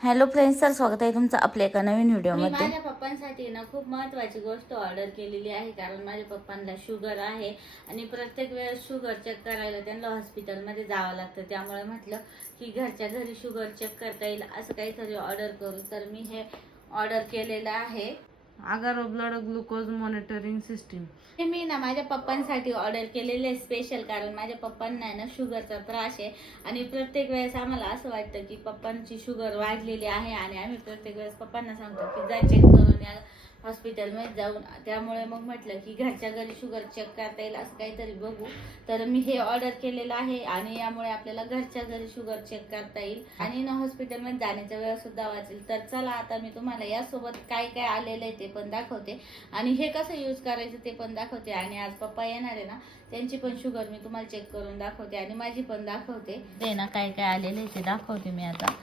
Hello friends तर स्वागत आहे तुमचं आपल्या एका नवीन व्हिडिओमध्ये माझ्या पप्पांसाठी ना खूप महत्वाची गोष्ट ऑर्डर केलेली आहे कारण माझ्या पप्पांना शुगर आहे आणि प्रत्येक वेळेस शुगर चेक करायला त्यांना हॉस्पिटलमध्ये जावं लागतं. त्यामुळे म्हटलं की घरच्या घरी शुगर चेक करता येईल असं काहीतरी ऑर्डर करू. तर मी हे ऑर्डर केलेलं आहे. आगारो ब्लड ग्लुकोज मॉनिटरिंग सिस्टीम. हे मी ना माझ्या पप्पांसाठी ऑर्डर केलेले स्पेशल कारण माझ्या पप्पांना आहे ना शुगरचा त्रास आहे. आणि प्रत्येक वेळेस आम्हाला असं वाटतं की पप्पांची शुगर वाढलेली आहे आणि आम्ही प्रत्येक वेळेस पप्पांना सांगतो की जा चेक करून या. हॉस्पिटलमध्ये जाऊन त्यामुळे मग म्हटलं की घरच्या घरी शुगर चेक करता येईल असं काहीतरी बघू. तर मी हे ऑर्डर केलेलं आहे आणि यामुळे आपल्याला घरच्या घरी शुगर चेक करता येईल. आणि ना हॉस्पिटलमध्ये जाण्याचा वेळ सुद्धा वाचेल. तर चला आता मी तुम्हाला यासोबत काय काय आलेलं आहे ते पण दाखवते. आणि हे कसं यूज करायचं ते पण दाखवते. आणि आज पप्पा येणार आहे ना त्यांची पण शुगर मी तुम्हाला चेक करून दाखवते आणि माझी पण दाखवते. ते ना काय काय आलेलं आहे ते दाखवते मी आता.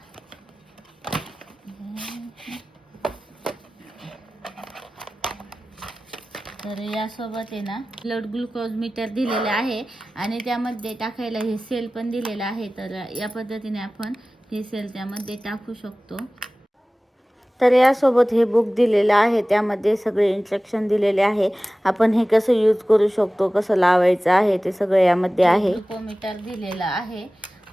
तर यासोबत आहे ना ब्लड ग्लुकोज मीटर दिलेलं आहे आणि त्यामध्ये टाकायला हे सेल पण दिलेलं आहे. तर या पद्धतीने आपण हे सेल त्यामध्ये टाकू शकतो. तर यासोबत हे बुक दिलेलं आहे. त्यामध्ये सगळे इन्स्ट्रक्शन दिलेले आहे. आपण हे कसं यूज करू शकतो कसं लावायचं आहे ते सगळं यामध्ये आहे. ग्लुकोमीटर दिलेलं आहे.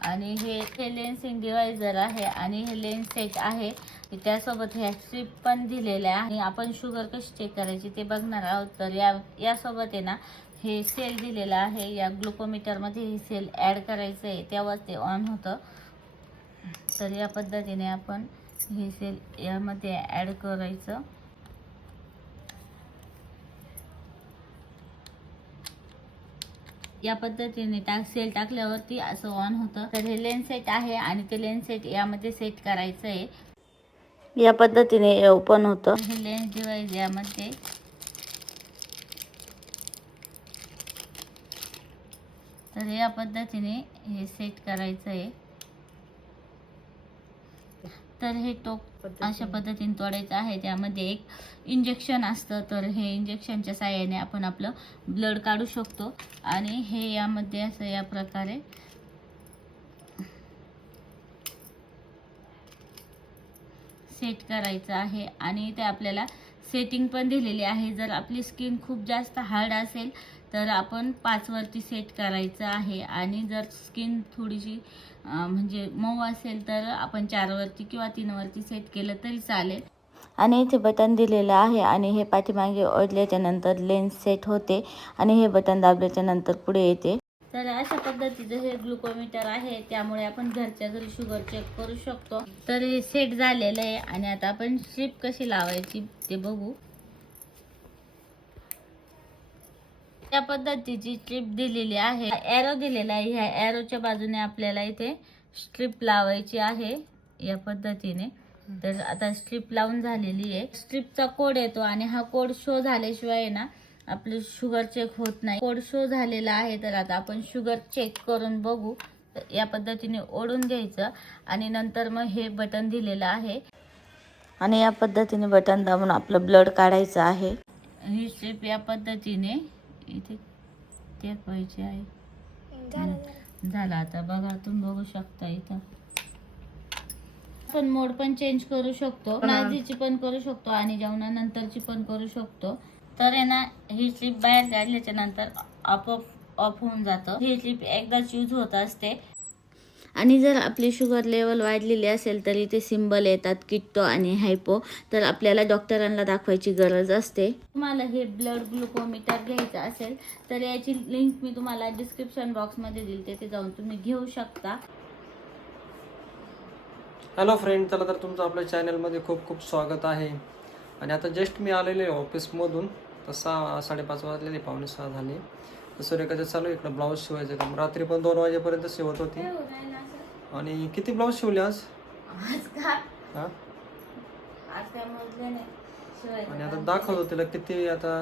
आणि हे हे लेन्सिंग डिवायझर आहे आणि हे लेन्स सेट आहे. त्यासोबत ह्या स्ट्रीप पण दिलेल्या आहे. आणि आपण शुगर कशी चेक करायची ते बघणार आहोत. तर या यासोबत आहे ना हे सेल दिलेलं आहे. या ग्लुकोमीटरमध्ये हे सेल ॲड करायचं आहे तेव्हाच ते ऑन होतं. तर या पद्धतीने आपण हे सेल यामध्ये ॲड करायचं. या पद्धतीने टाक सेल टाकल्यावरती असं ऑन होतं. तर हे लेन्स सेट आहे आणि ते लेन्स सेट यामध्ये सेट करायचं आहे या पद्धतीने ओपन होतं. हे लेन्स डिवाइस यामध्ये. तर या पद्धतीने हे सेट करायचं आहे तर हे टोक अशा पद्धतीने तोडायचं आहे. त्यामध्ये एक इंजेक्शन असतं. तर हे इंजेक्शनच्या साहाय्याने आपण आपलं ब्लड काढू शकतो. आणि हे यामध्ये असं या प्रकारे सेट करायचं आहे आणि ते आपल्याला सेटिंग पण दिलेली आहे. जर आपली स्किन खूप जास्त हार्ड असेल तर आपण पाचवरती सेट करायचं आहे. आणि जर स्किन थोडीशी म्हणजे मऊ असेल तर आपण चारवरती किंवा तीनवरती सेट केलं तरी चालेल. आणि इथे बटन दिलेलं आहे आणि हे पाठीमागे ओढल्याच्यानंतर लेन्स सेट होते. आणि हे बटन दाबल्याच्यानंतर पुढे येते. तर अशा पद्धतीचं हे ग्लुकोमीटर आहे त्यामुळे आपण घरच्या घरी शुगर चेक करू शकतो. तर हे सेट झालेलं आहे आणि आता आपण स्ट्रीप कशी लावायची ते बघू. त्या पद्धतीची स्ट्रीप दिलेली आहे. एरो दिलेला आहे. ह्या एरोच्या बाजूने आपल्याला इथे स्ट्रीप लावायची आहे या पद्धतीने. तर आता स्ट्रीप लावून झालेली आहे. स्ट्रीपचा कोड येतो आणि हा कोड शो झाल्याशिवाय ना आपलं शुगर चेक होत नाही. कोड शो झालेला आहे तर आता आपण शुगर चेक करून बघू. या पद्धतीने ओढून घ्यायचं आणि नंतर मग हे बटन दिलेलं आहे. आणि या पद्धतीने बटन दाबून आपलं ब्लड काढायचं आहे. ही स्ट्रीप या पद्धतीने इथे टेकवायची आहे. झालं. आता बघा तुम्ही बघू शकता इथं. आपण मोड पण चेंज करू शकतो. नाझीची पण करू शकतो आणि जेवणानंतरची पण करू शकतो. तर आहे ना ही स्लिप बाहेर काढल्याच्या नंतर आपोआप ऑफ होऊन जातं. ही स्लिप एकदाच यूज होत असते. आणि जर आपली शुगर लेवल वाढलेली असेल तर इथे सिम्बल येतात किट्टो आणि हायपो तर आपल्याला डॉक्टरांना दाखवायची गरज असते. तुम्हाला हे ब्लड ग्लुकोमीटर घ्यायचं असेल तर याची लिंक मी तुम्हाला डिस्क्रिप्शन बॉक्समध्ये दिली तिथे जाऊन तुम्ही घेऊ शकता. हॅलो फ्रेंड चला तर तुमचं आपल्या चॅनलमध्ये खूप खूप स्वागत आहे. आणि आता जस्ट मी आलेले ऑफिसमधून तर सहा साडेपाच वाजलेले पावणे सहा झाले. तर सूर्यकाचं चालू इकडं ब्लाऊज शिवायचं काम. रात्री पण दोन वाजेपर्यंत शिवत होती. आणि किती ब्लाऊज शिवले आज? हां? आणि आता. दाखवतो तिला किती आता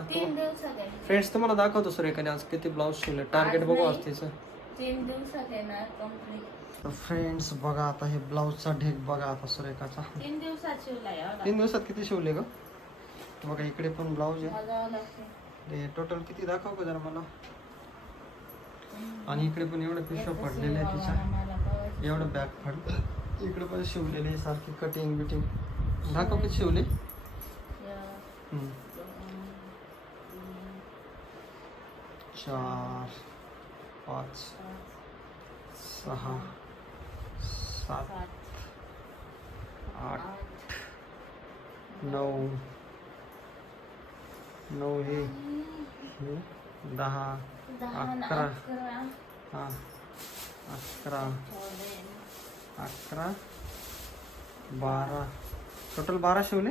फ्रेंड्स तुम्हाला दाखवतो सूर्यकाने आज किती ब्लाऊज शिवले. टार्गेट बघू. आज तिचं तर फ्रेंड्स बघा आता हे ब्लाऊजचा ढेक बघा आता सुरेखाचा तीन दिवसात किती शिवले ग? बघा इकडे पण ब्लाऊज आहे. ते टोटल किती दाखव का जरा मला? आणि इकडे पण एवढं पिशव्या पडलेल्या आहे तिच्या. एवढं बॅग फड. इकडे पण शिवलेले सारखे कटिंग बिटिंग. दाखव किती शिवले? हम्म. चार पाच सहा सात आठ नऊ नऊ हे दहा अकरा. हा अकरा. अकरा बारा. टोटल बारा शिवले?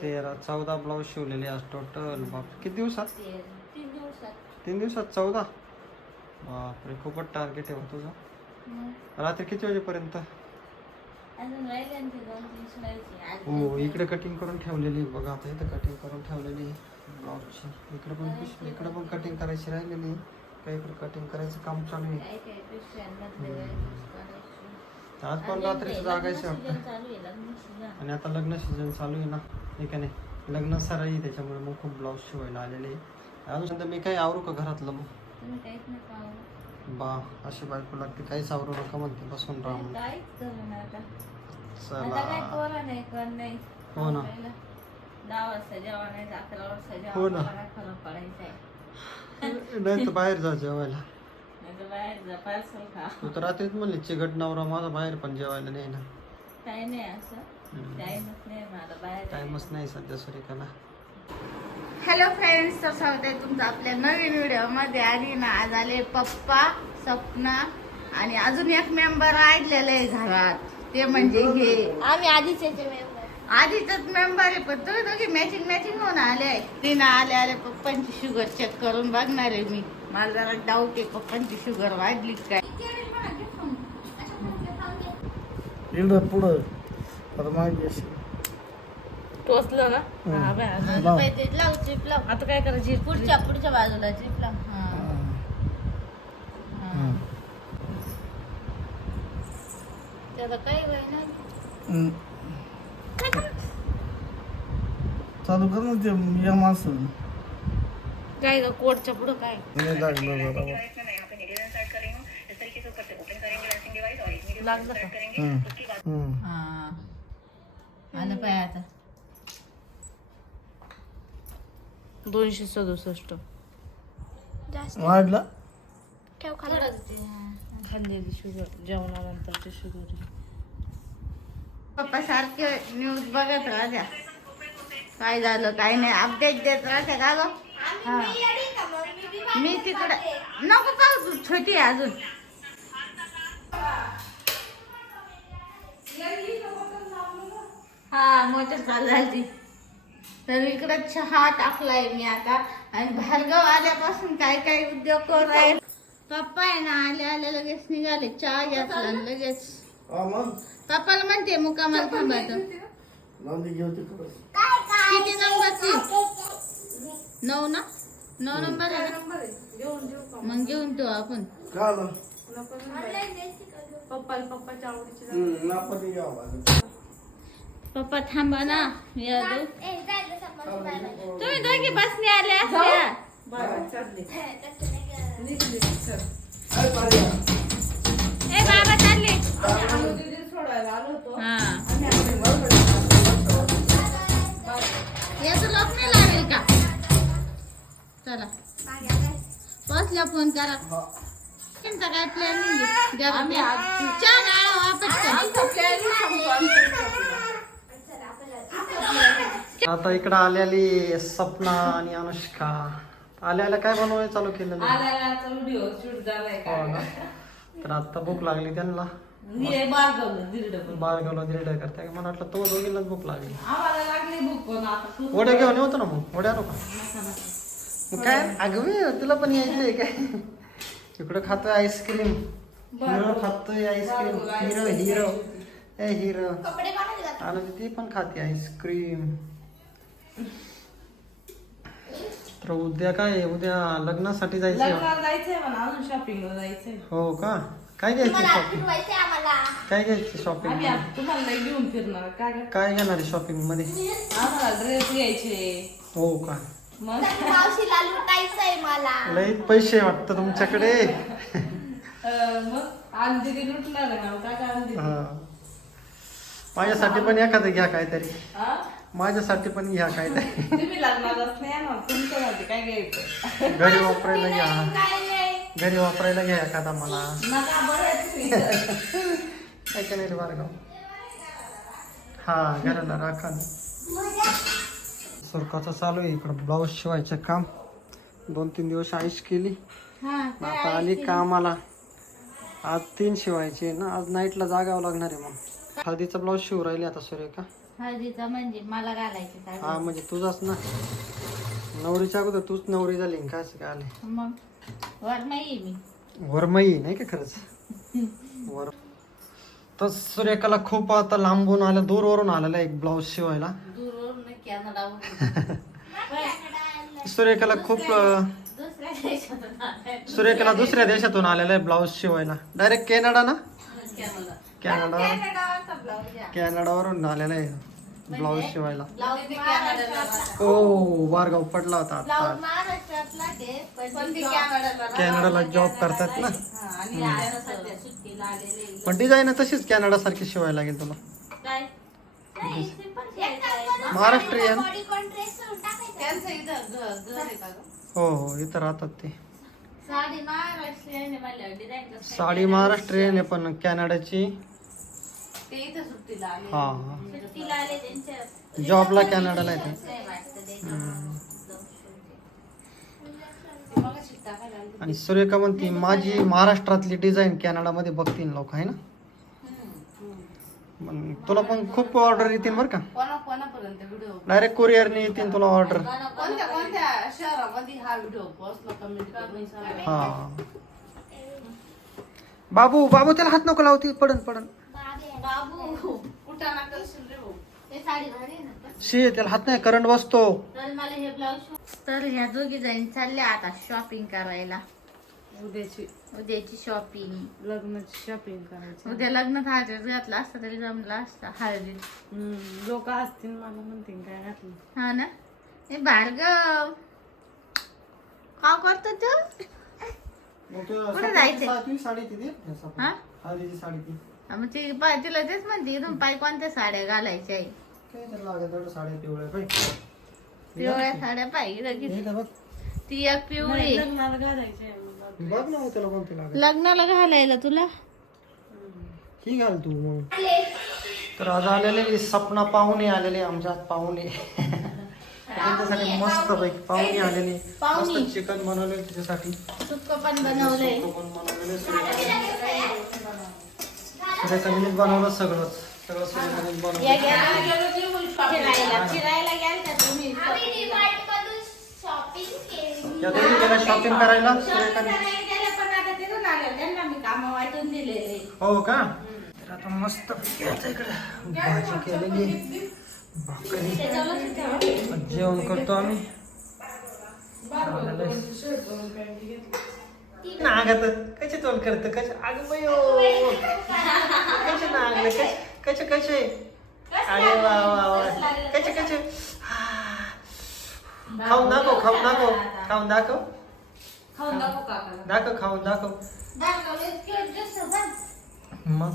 तेरा चौदा ब्लाऊज शिवलेले आज टोटल बाप किती दिवसात? तीन दिवसात. तीन दिवसात चौदा? बापरे खूपच टार्गेट आहे हो तुझं. रात्री किती वाजेपर्यंत? हो इकडे कटिंग करून ठेवलेली आहे बघा आता इथं कटिंग करून ठेवलेली आहे. ब्लाऊजची इकडे पण पिश- इकडे पण कटिंग करायची राहिलेली आहे. काही इकडे कटिंग करायचं काम चालू आहे. आज पण रात्री जागायचं वाटतं. आहे. आणि आता लग्न सीझन चालू आहे ना. हे का नाही? लग्न सराई त्याच्यामुळे मग खूप ब्लाऊज शिवायला आलेले आहे. अजून मी काही आवरू का घरातलं मग? बा अशी बायको लागते काहीच आवरू नका म्हणते बसून राहा म्हणून. काहीच करू नका. आता काय चला पोरं नाही कोण नाही. हो ना. पहिलं दहा वाजता जेवण आहे अकरा वाजता हो जेवण ना. मला फरक पडायचा आहे नाही तर बाहेर जा जेवायला. नाही तर बाहेर जा पार्सल खा. तू तर रात्रीच म्हणली चिकट नवरा माझा बाहेर पण जेवायला नाही ना. काही नाही असं. टाइमच नाही मला बाहेर टाइमच नाही सध्या सुरेखाला. हॅलो फ्रेंड्स तर स्वागत आहे तुमचं आपल्या नवीन व्हिडिओमध्ये आणि ना आज आले पप्पा सपना आणि अजून एक मेंबर आडलेलं आहे घरात. ते म्हणजे हे. आम्ही आधीच मेंबर आधीच मेंबर आहे पण तुम्ही दोघी मॅचिंग मॅचिंग होऊन आले तिनं आले आले पप्पांची शुगर चेक करून बघणार आहे मी. मला जरा डाऊट आहे पप्पांची शुगर वाढली काय पुढं. टोचलं ना? हा बाय लाव. लाव चिप लाव. आता काय करायची? पुढच्या पुढच्या. बाजूला चिप लाव. हा. हं. त्याला काही वय नाही हं. चालू कर ना ते असं काय ग कोटच्या पुढं काय? नाही लागलं बरोबर लागलं का? हं. हं. हा. आलं पाय आता. दोनशे सदुसष्ट वाढला? खाल्लेली शुगर जेवणानंतरची शुगर. पप्पा सारखे न्यूज बघत राहत्या. काय झालं काय नाही. अपडेट देत राहत्या का ग? हा. मी तिकडे नको का तू छोटी आहे अजून. हा मोटर चालू झाली तर इकडे चहा टाकलाय मी आता. आणि भार्गव आल्यापासून काय काय उद्योग करू आहे पप्पा आहे ना आले आले लगेच निघाले. चहा आणि लगेच. मग? पप्पाला म्हणते मुकामाला थांबायचं किती नंबरची नऊ ना? नऊ नंबर आहे ना? मग घेऊन ठेवू आपण. नापाती घ्यावं लागेल. पप्पा थांबा ना. या दो. तुम्ही दोघी बसने आले असत्या काय पाहिजे? ए बाबा चालले. हा. लोक नाही लागेल का? चला. फ़ोन करा. तुमचा काय प्लॅन नाही चहा गाळा वापस आता इकडं आलेली सपना आणि अनुष्का. आल्या आल्या काय बनवाय चालू केलेलं? व्हिडिओ शूट झालाय हो ना. तर आता भूक लागली त्यांना. बारगवलं दिरडं करताय मला वाटलं तो दोघींनाच भूक लागली. वड्या घेऊन येतो ना मग? वड्या नको मग काय? अगं मी तुला पण यायचंय काय? इकडं खातोय आईस्क्रीम. हिरो खातोय आईस्क्रीम. Hero hero. ए हिरो. आणि ती पण खाते आईस्क्रीम. तर उद्या काय? उद्या लग्नासाठी जायचं लग्नाला जायचंय मला अजून शॉपिंगला जायचंय. हो का? काय घ्यायचं शॉपिंग काय घ्यायचं शॉपिंग आम्ही आता तुम्हाला नाही घेऊन फिरणार काय घेणार आहे शॉपिंगमध्ये? आम्हाला ड्रेस घ्यायचे. हो का? मग? लई पैसे वाटतं तुमच्याकडे. अं, मग? अंधी ती लुटणार आहे मला काय अंधी हा. माझ्यासाठी पण एखादं घ्या काहीतरी. हा माझ्यासाठी पण घ्या काहीतरी तुम्ही लग्नालाच नाही ना तुमच्यासाठी काय घ्यायचं? घरी वापरायला घ्या. घरी वापरायला घ्या एखादा मला नका बरं काय काय नाही रे बारगाव हा घराला राखा सुरकाचं चालू आहे इकडं ब्लाऊज शिवायचं काम. दोन तीन दिवस आईश केली. हा आता आली कामाला. आज तीन शिवायचे ना आज नाईटला जागावं लागणार आहे मग हळदीचा ब्लाऊज शिव राहिली आता सुरेखा हळदीचा म्हणजे मला घालायची साडी. हा म्हणजे तुझाच ना. नवरीच्या अगोदर तूच नवरी झाली न काय असं काय आले मग वर नाही मी. वरमई नाही का खरंच? वर तर सुरेखाला खूप आता लांबून आलं दूरवरून आलेलं आहे एक ब्लाऊज शिवायला. दूरवरून सुरेखाला खूप अं, दुसऱ्या देशातून आलाय. सुरेखाला दुसऱ्या देशातून आलेलं आहे ब्लाऊज शिवायला. डायरेक्ट कॅनडा ना? कॅनडा. कॅनडा. कॅनडावरचा ब्लाऊज आहे. कॅनडावरून आलेलं आहे. ब्लाऊज शिवायला. ब्लाऊज महाराष्ट्रातला ओ वारगाव पडला होता ब्लाऊज आता महाराष्ट्रातला ते पण पण ती ती कॅनडाला कॅनडाला जॉब करतात ना. हा, आणि आता सध्या सुट्टीला आलेले पण डिझाईन तशीच कॅनडा सारखी शिवायला लागेल तुला. काय? नाही, simple शिवायचं आहे. महाराष्ट्रीयन. त्यांचं इथं घर घर आहे का गं? हो हो इथं राहतात ते. साडी महाराष्ट्रीयन आहे म्हणल्यावर design कसं काय? साडी महाराष्ट्रीयन आहे पण कॅनडाची ते इथं सुट्टीला आले. हा हा. सुट्टीला आले त्यांच्या जॉबला कॅनडाला आहे ते नाही वाटतं ते. ते बघा शिट्टा काय लागली. आणि सुरेखा म्हणती माझी महाराष्ट्रातली डिझाईन कॅनडामध्ये बघतील लोक आहे ना? मग तुला पण खूप ऑर्डर येतील बरं का? कोणा कोणापर्यंत व्हिडिओ डायरेक्ट कुरिअरने येतील तुला ऑर्डर कोणत्या कोणत्या शहरामध्ये हा व्हिडिओ पोहोचलो कमेंट करून सांगा. हा. बाबू बाबू त्याला हात नको लावती पडन पडन. बाबू कुठं ना करशील रे भाऊ. ते साडी भारी आहे ना. पण. शी त्याला हात नाही करंट बसतो. तर मला हे ब्लाऊज तर ह्या दोघी जणी चालल्या आता शॉपिंग करायला. उद्याची. उद्याची शॉपिंग लग्नाची शॉपिंग करायची. उद्या लग्नात हा ड्रेस घातला असता तरी जमला असता हळदीत. लोक असतील मला म्हणतील काय घातलं. हा ना? हे भार्गव. का करतो तू? कुठं जायचंय? साडी ती. हा? हळदीची साडी ती. हा, मग ती पाय तिला तेच म्हणते इथून पाय कोणत्या साड्या घालायच्या आहे? काय त्याला लागत तेवढं साड्या पिवळ्या पाय. पिवळ्या साड्या पाहिजे हे का बघ ती एक पिवळी लग्नाला घालायचे बघ. ना मग त्याला कोणती लागत लग्नाला घालायला तुला? ही घाल तू मग. तर आज आलेले सपना पाहुणे आलेले आमच्यात पाहुणे. त्यांच्यासाठी मस्त पैकी पाहुणे आलेले. पाहुणी. मस्त चिकन बनवले त्याच्यासाठी. सुक्क पण बनवलंय. पण बनवलेले सुरेखानीच बनवलं सगळंच सगळं या बनवलं या दोघी गेल्या शॉपिंग करायला सुरेखाने हो का तर आता मस्त याचं इकडं भाजी केलेली भाकरी जेवण करतो आम्ही नागत कसे तोंड करत? कसे अगं बयो कसे नागले? कसे कसे कसे अरे वा वा वा. कसे कसे खाऊन दाखव खाऊन दाखव. खाऊन दाखव. खाऊन दाखव खाऊन दाखव. मग?